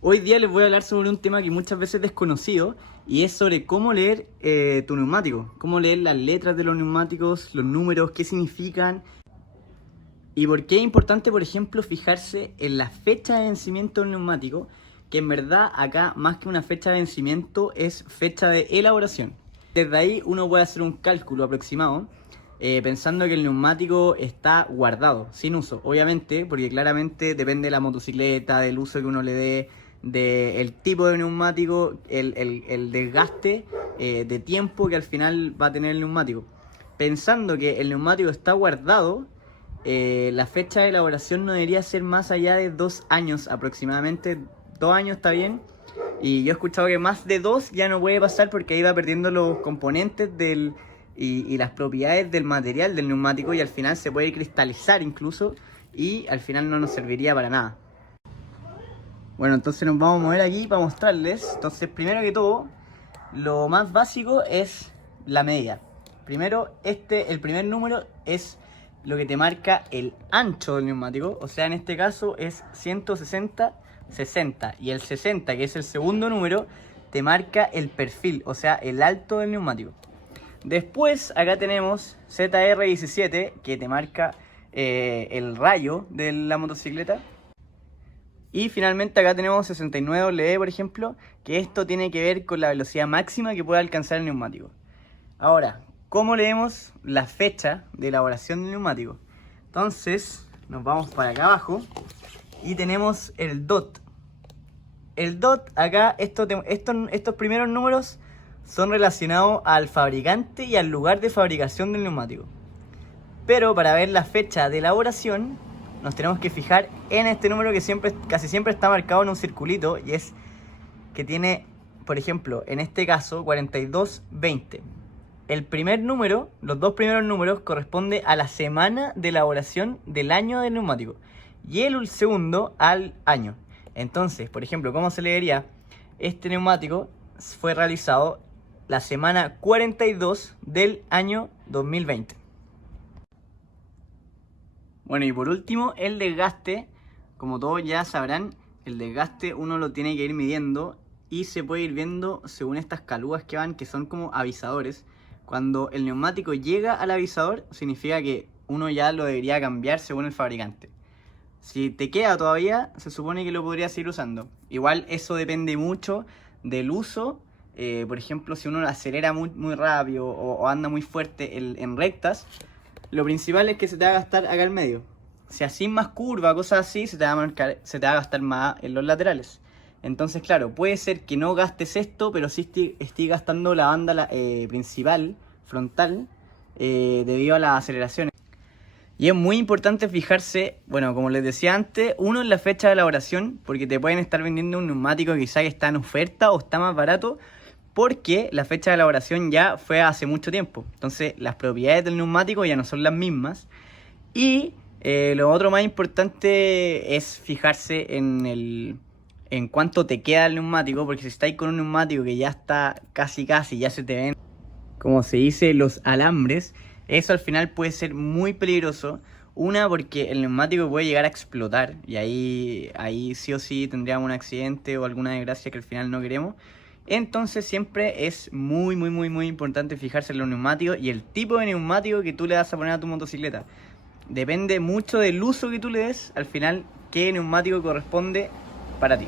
Hoy día les voy a hablar sobre un tema que muchas veces es desconocido y es sobre cómo leer tu neumático, cómo leer las letras de los neumáticos, los números, qué significan y por qué es importante, por ejemplo, fijarse en la fecha de vencimiento del neumático, que en verdad acá más que una fecha de vencimiento es fecha de elaboración. Desde ahí uno puede hacer un cálculo aproximado pensando que el neumático está guardado, sin uso, obviamente, porque claramente depende de la motocicleta, del uso que uno le dé, del tipo de neumático, el desgaste de tiempo que al final va a tener el neumático. Pensando que el neumático está guardado, la fecha de elaboración no debería ser más allá de 2 años aproximadamente. 2 años está bien. Y yo he escuchado que más de 2 ya no puede pasar porque ahí va perdiendo los componentes y las propiedades del material del neumático y al final se puede cristalizar incluso y al final no nos serviría para nada. Bueno, entonces nos vamos a mover aquí para mostrarles. Entonces, primero que todo, lo más básico es la medida. Primero, el primer número es lo que te marca el ancho del neumático. O sea, en este caso es 160/60. Y el 60, que es el segundo número, te marca el perfil, o sea, el alto del neumático. Después, acá tenemos ZR17, que te marca el rayo de la motocicleta. Y finalmente acá tenemos 69W, por ejemplo, que esto tiene que ver con la velocidad máxima que puede alcanzar el neumático. Ahora, ¿cómo leemos la fecha de elaboración del neumático? Entonces, nos vamos para acá abajo y tenemos el DOT. El DOT, acá, estos primeros números son relacionados al fabricante y al lugar de fabricación del neumático. Pero para ver la fecha de elaboración, nos tenemos que fijar en este número que casi siempre está marcado en un circulito y es que tiene, por ejemplo, en este caso 4220. El primer número, los dos primeros números corresponde a la semana de elaboración del año del neumático y el segundo al año. Entonces, por ejemplo, ¿cómo se leería? Este neumático fue realizado la semana 42 del año 2020. Bueno, y por último, el desgaste. Como todos ya sabrán, el desgaste uno lo tiene que ir midiendo y se puede ir viendo según estas calugas que van, que son como avisadores. Cuando el neumático llega al avisador, significa que uno ya lo debería cambiar según el fabricante. Si te queda todavía, se supone que lo podrías seguir usando. Igual eso depende mucho del uso. Por ejemplo, si uno acelera muy rápido o anda muy fuerte en rectas, lo principal es que se te va a gastar acá al medio. Si así más curva, cosas así, se te va a gastar más en los laterales. Entonces, claro, puede ser que no gastes esto, pero sí estés gastando la banda principal, frontal, debido a las aceleraciones. Y es muy importante fijarse, bueno, como les decía antes, uno en la fecha de elaboración, porque te pueden estar vendiendo un neumático quizá que está en oferta o está más barato, porque la fecha de elaboración ya fue hace mucho tiempo. Entonces las propiedades del neumático ya no son las mismas. Y lo otro más importante es fijarse en cuánto te queda el neumático, porque si estáis con un neumático que ya está casi, ya se te ven, como se dice, los alambres, eso al final puede ser muy peligroso. Una, porque el neumático puede llegar a explotar y ahí sí o sí tendríamos un accidente o alguna desgracia que al final no queremos. Entonces siempre es muy importante fijarse en los neumáticos y el tipo de neumático que tú le vas a poner a tu motocicleta. Depende mucho del uso que tú le des, al final, qué neumático corresponde para ti.